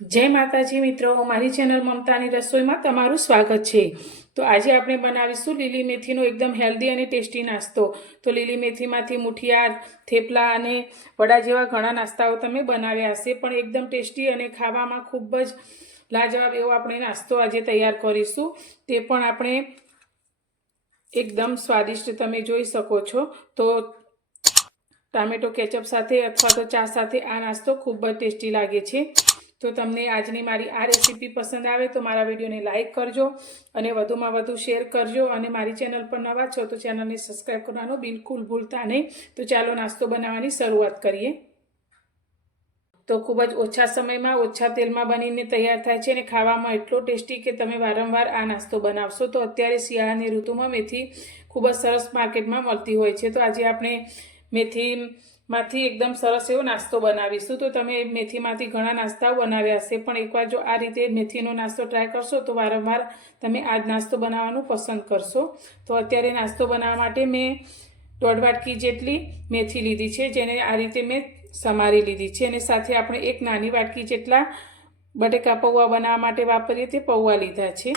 जय माताजी मित्रों, मारी चेनल ममतानी रसोई में तमारुं स्वागत है। तो आज आपणे बनावीशुं लीली मेथीनो एकदम हेल्दी और टेस्टी नास्तो। तो लीली मेथी में मुठिया, थेपला अने वड़ा जेवा घणा नास्ताओ तमे बनाव्या हशे, पण एकदम टेस्टी और खावामां खूब ज लाजवाब एवो आपणे नास्तो आज तैयार करीशुं। ते पण आपणे एकदम स्वादिष्ट तमे जोई शको छो। तो टामेटो केचप साथे अथवा तो चा साथे आ नास्तो खूब ज टेस्टी लागे छे। तो तमने आजनी मारी आ रेसिपी पसंद आवे तो मारा विडियो ने लाइक करजो अने वधुमां वधु शेर करजो। अने मारी चेनल पर नवा छो तो चेनल ने सब्सक्राइब करवानुं बिल्कुल भूलता नहीं। तो चालो नास्तो बनाववानी शरूआत करीए। तो खूब ज ओछा समय में ओछा तेल में बनीने तैयार थाय छे अने खावामां एटलो टेस्टी के तमे वारंवार आ नास्तो बनावशो। तो अत्यारे शियाळानी ऋतुमां मेथी खूब ज सरस मार्केट में मळती होय छे। तो आज आपणे मेथी मांथी एकदम सरस एवो नास्तो बनावीशुं। तो तमे मेथी मांथी घणा नास्ताओ बनाव्या हशे, पण एकवार जो आ रीते मेथीनो नास्तो ट्राय करशो तो वारंवार तमे आ ज नास्तो बनाववानुं पसंद करशो। तो अत्यारे नास्तो बनाववा माटे मैं 1.5 वाटकी जेटली मेथी लीधी छे, जेने आ रीते मैं समारी लीधी छे। अने साथे आपणे 1 नानी वाटकी जेटला बटेका पौवा बनाववा माटे वापरीए ते पौवा लीधा छे।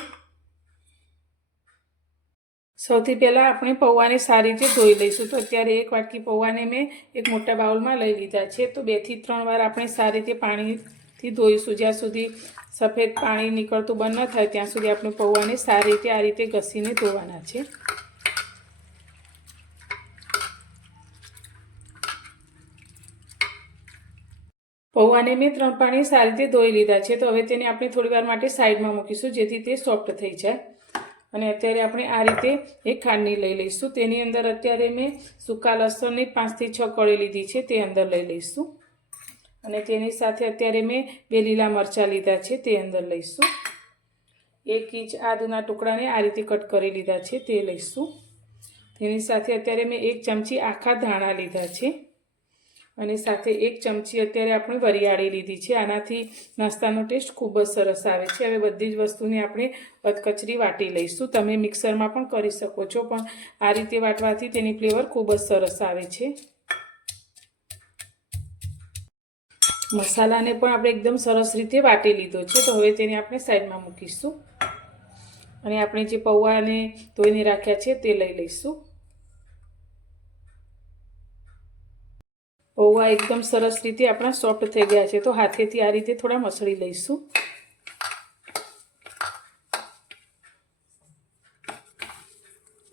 सौथी पहला अपने पौवा ने सारी रीते धोई लईशुं। तो अत्यारे 1 वाटकी पौवा ने मैं एक मोटा बाउल में लई लीधा छे। तो 2 થી 3 वार अपने सारी रीते पाणी थी धोईशुं। ज्यां सुधी सफेद पाणी निकळतुं बंध न थाय त्यां सुधी अपने पौवा ने सारी रीते आ रीते घसीने धोवाना छे। पौवा ने मैं 3 पाणी सारी रीते धोई लीधा छे। तो हवे तेने आपणे थोड़ी वार माटे साइड में मूकीशुं जेथी ते सॉफ्ट थई जाय। અને અત્યારે આપણે આ રીતે એક ખાંડની લઈ લઈશું। તેની અંદર અત્યારે મેં સૂકા લસણની 5 થી 6 કળી લીધી છે, તે અંદર લઈ લઈશું। અને તેની સાથે અત્યારે મેં 2 લીલા મરચાં લીધા છે, તે અંદર લઈશું। 1 ઇંચ આદુના ટુકડાને આ રીતે કટ કરી લીધા છે, તે લઈશું। તેની સાથે અત્યારે મેં 1 ચમચી આખા ધાણા લીધા છે અને સાથે 1 ચમચી અત્યારે આપણે વરિયાળી લીધી છે। આનાથી નાસ્તાનો ટેસ્ટ ખૂબ જ સરસ આવે છે। હવે બધી જ વસ્તુને આપણે કચરી વાટી લઈશું। તમે મિક્સરમાં પણ કરી શકો છો, પણ આ રીતે વાટવાથી તેની ફ્લેવર ખૂબ જ સરસ આવે છે। મસાલાને પણ આપણે એકદમ સરસ રીતે વાટી લીધો છે। તો હવે તેને આપણે સાઈડમાં મૂકીશું અને આપણે જે પૌવાને ધોઈને રાખ્યા છે તે લઈ લઈશું। पौवा एकदम सरस रीते अपना सॉफ्ट थई गया है। तो हाथेथी आ रीते थोड़ा मसळी लईशुं।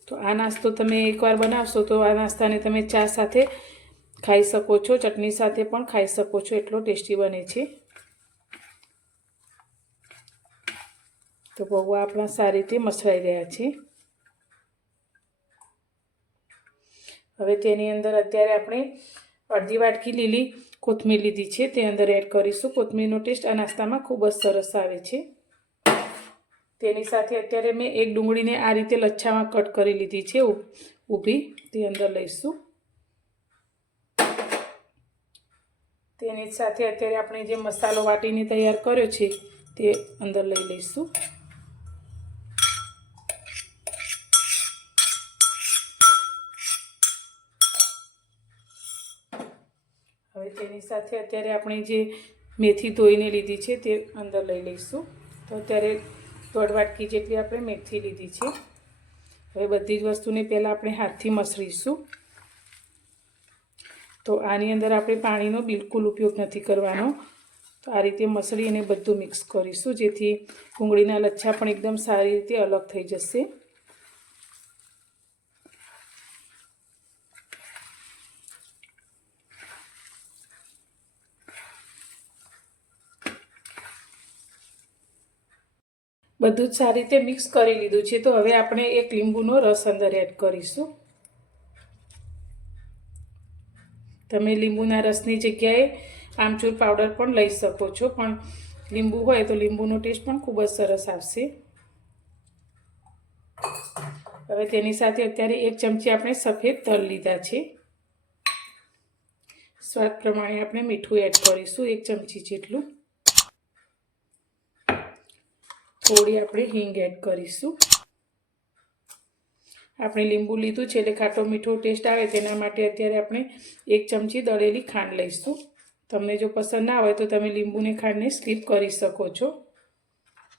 तो आ नास्तो तमे एकवार बनावशो तो आ नास्ताने तमे चा साथे खाई शको छो, चटनी साथे पण खाई शको छो, एटलो टेस्टी बने छे। तो पौवा अपना सारी रीते मसळाई गया छे। हवे तेनी अंदर अत्यारे आपणे अर्धी वाटकी लीली कोथमीर लीधी छे, ते अंदर एड करीशुं। कोथमीरनो टेस्ट आ नास्तामां खूब ज सरस आवे छे। तेनी साथे अत्यारे मैं 1 डूंगळीने आ रीते लच्छामां कट करी लीधी छे ऊभी, ते अंदर लईशुं। तेनी साथे अत्यारे आपणे जे मसालो वाटीने तैयार कर्यो छे ते अंदर लई लईशुं। હવે તેની સાથે અત્યારે આપણે જે મેથી ધોઈને લીધી છે તે અંદર લઈ લઈશું। તો અત્યારે 1.5 વાટકી જેટલી આપણે મેથી લીધી છે। હવે બધી જ વસ્તુને પહેલાં આપણે હાથથી મસળીશું। તો આની અંદર આપણે પાણીનો બિલકુલ ઉપયોગ નથી કરવાનો। તો આ રીતે મસળી અને બધું મિક્સ કરીશું, જેથી ડુંગળીના લચ્છા પણ એકદમ સારી રીતે અલગ થઈ જશે। બધું જ સારી રીતે મિક્સ કરી લીધું છે। તો હવે આપણે 1 લીંબુનો રસ અંદર એડ કરીશું। તમે લીંબુના રસની જગ્યાએ આમચૂર પાવડર પણ લઈ શકો છો, પણ લીંબુ હોય તો લીંબુનો ટેસ્ટ પણ ખૂબ જ સરસ આવશે। હવે તેની સાથે અત્યારે 1 ચમચી આપણે સફેદ તલ લીધા છે। સ્વાદ પ્રમાણે આપણે મીઠું એડ કરીશું 1 ચમચી જેટલું। थोड़ी આપણે હિંગ એડ કરીશું। આપણે લીંબુ લીધું છે એટલે ખાટો મીઠો ટેસ્ટ આવે તેના માટે અત્યારે આપણે 1 ચમચી દળેલી ખાંડ લઈશું। તમને જો પસંદ ના હોય તો તમે લીંબુને ખાંડને સ્કીપ કરી શકો છો.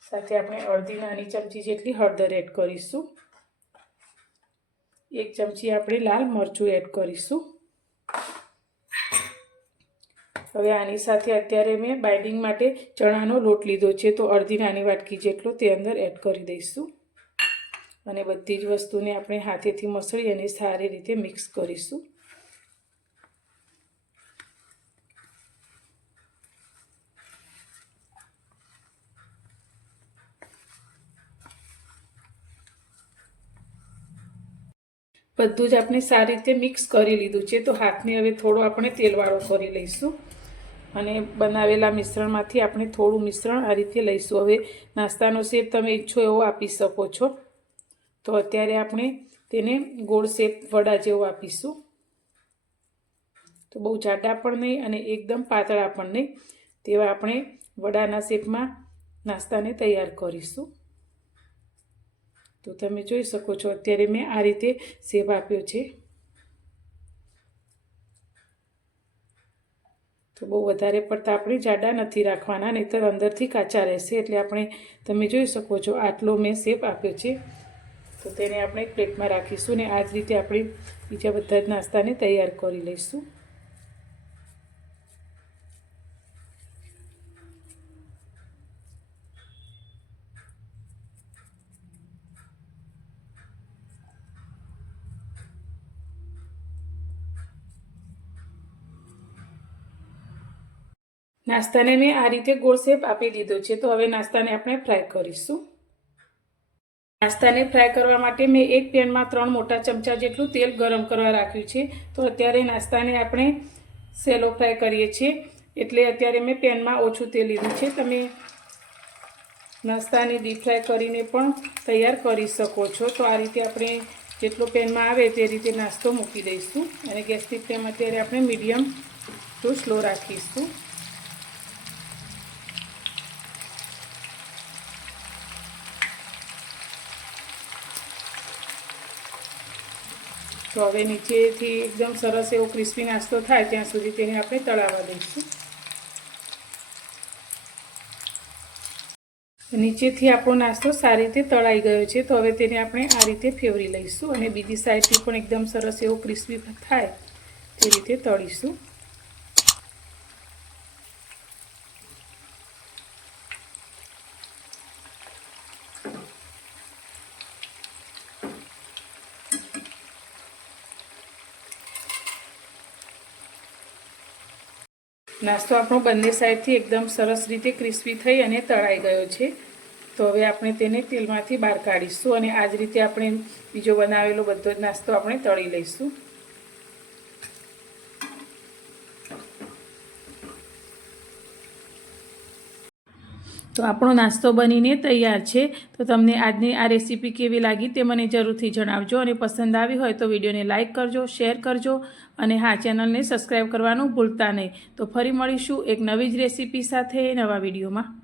સાથે આપણે અડધી નાની ચમચી જેટલી હળદર એડ કરીશું. 1 ચમચી આપણે લાલ મરચું એડ કરીશું. હવે આની સાથે અત્યારે મેં બાઇન્ડિંગ માટે ચણાનો લોટ લીધો છે, તો અડધી નાની વાટકી જેટલો તે અંદર એડ કરી દઈશું. અને બધી જ વસ્તુને આપણે હાથેથી મસળી અને સારી રીતે મિક્સ કરીશું. બધું જ આપણે સારી રીતે મિક્સ કરી લીધું છે, તો હાથને હવે થોડો આપણે તેલવાળો કરી લઈશું. અને બનાવેલા મિશ્રણમાંથી આપણે થોડું મિશ્રણ આ રીતે લઈશું. હવે નાસ્તાનો શેપ તમે ઈચ્છો એવો આપી શકો છો. તો અત્યારે આપણે તેને ગોળ શેપ વડા જેવો આપીશું. તો બહુ જાડા પણ નહીં અને એકદમ પાતળા પણ નહીં, તેવા આપણે વડાના શેપમાં નાસ્તાને તૈયાર કરીશું. તો તમે જોઈ શકો છો અત્યારે મેં આ રીતે શેપ આપ્યો છે. તો બહુ વધારે પડતા આપણે જાડા નથી રાખવાના, નહીંતર અંદરથી કાચા રહેશે. એટલે આપણે તમે જોઈ શકો છો આટલો મેં શેપ આપ્યો છે. તો તેને આપણે એક પ્લેટમાં રાખીશું ને આ જ રીતે આપણે બીજા બધા જ નાસ્તાને તૈયાર કરી લઈશું. નાસ્તાને મેં આ રીતે ગોળ શેપ આપી દીધો છે. તો હવે નાસ્તાને આપણે ફ્રાય કરીશું. નાસ્તાને ફ્રાય કરવા માટે મેં એક પેનમાં 3 મોટા ચમચા જેટલું તેલ ગરમ કરવા રાખ્યું છે. તો અત્યારે નાસ્તાને આપણે સેલો ફ્રાય કરીએ છીએ, એટલે અત્યારે મેં પેનમાં ઓછું તેલ લીધું છે. તમે નાસ્તાને ડીપ ફ્રાય કરીને પણ તૈયાર કરી શકો છો. તો આ રીતે આપણે જેટલો પેનમાં આવે તે રીતે નાસ્તો મૂકી દઈશું અને ગેસની ફ્લેમ અત્યારે આપણે મીડિયમ ટુ સ્લો રાખીશું. તો હવે નીચેથી એકદમ સરસ એવો ક્રિસ્પી નાસ્તો થાય ત્યાં સુધી તેને આપણે તળાવવા દઈશું. નીચેથી આપણો નાસ્તો સારી રીતે તળાઈ ગયો છે. તો હવે તેને આપણે આ રીતે ફેવરી લઈશું અને બીજી સાઈડથી પણ એકદમ સરસ એવો ક્રિસ્પી થાય તે રીતે તળીશું. નાસ્તો આપણો બંને સાઈડથી એકદમ સરસ રીતે ક્રિસ્પી થઈ અને તળાઈ ગયો છે. તો હવે આપણે તેને તેલમાંથી બહાર કાઢીશું અને આ જ રીતે આપણે બીજો બનાવેલો બધો જ નાસ્તો આપણે તળી લઈશું. તો આપણો નાસ્તો બનીને તૈયાર છે. તો તમને આજની આ રેસીપી કેવી લાગી તે મને જરૂરથી જણાવજો અને પસંદ આવી હોય તો વિડીયોને લાઇક કરજો, શેર કરજો અને હા, ચેનલને સબસ્ક્રાઈબ કરવાનું ભૂલતા નહીં. તો ફરી મળીશું એક નવી જ રેસીપી સાથે નવા વિડીયોમાં.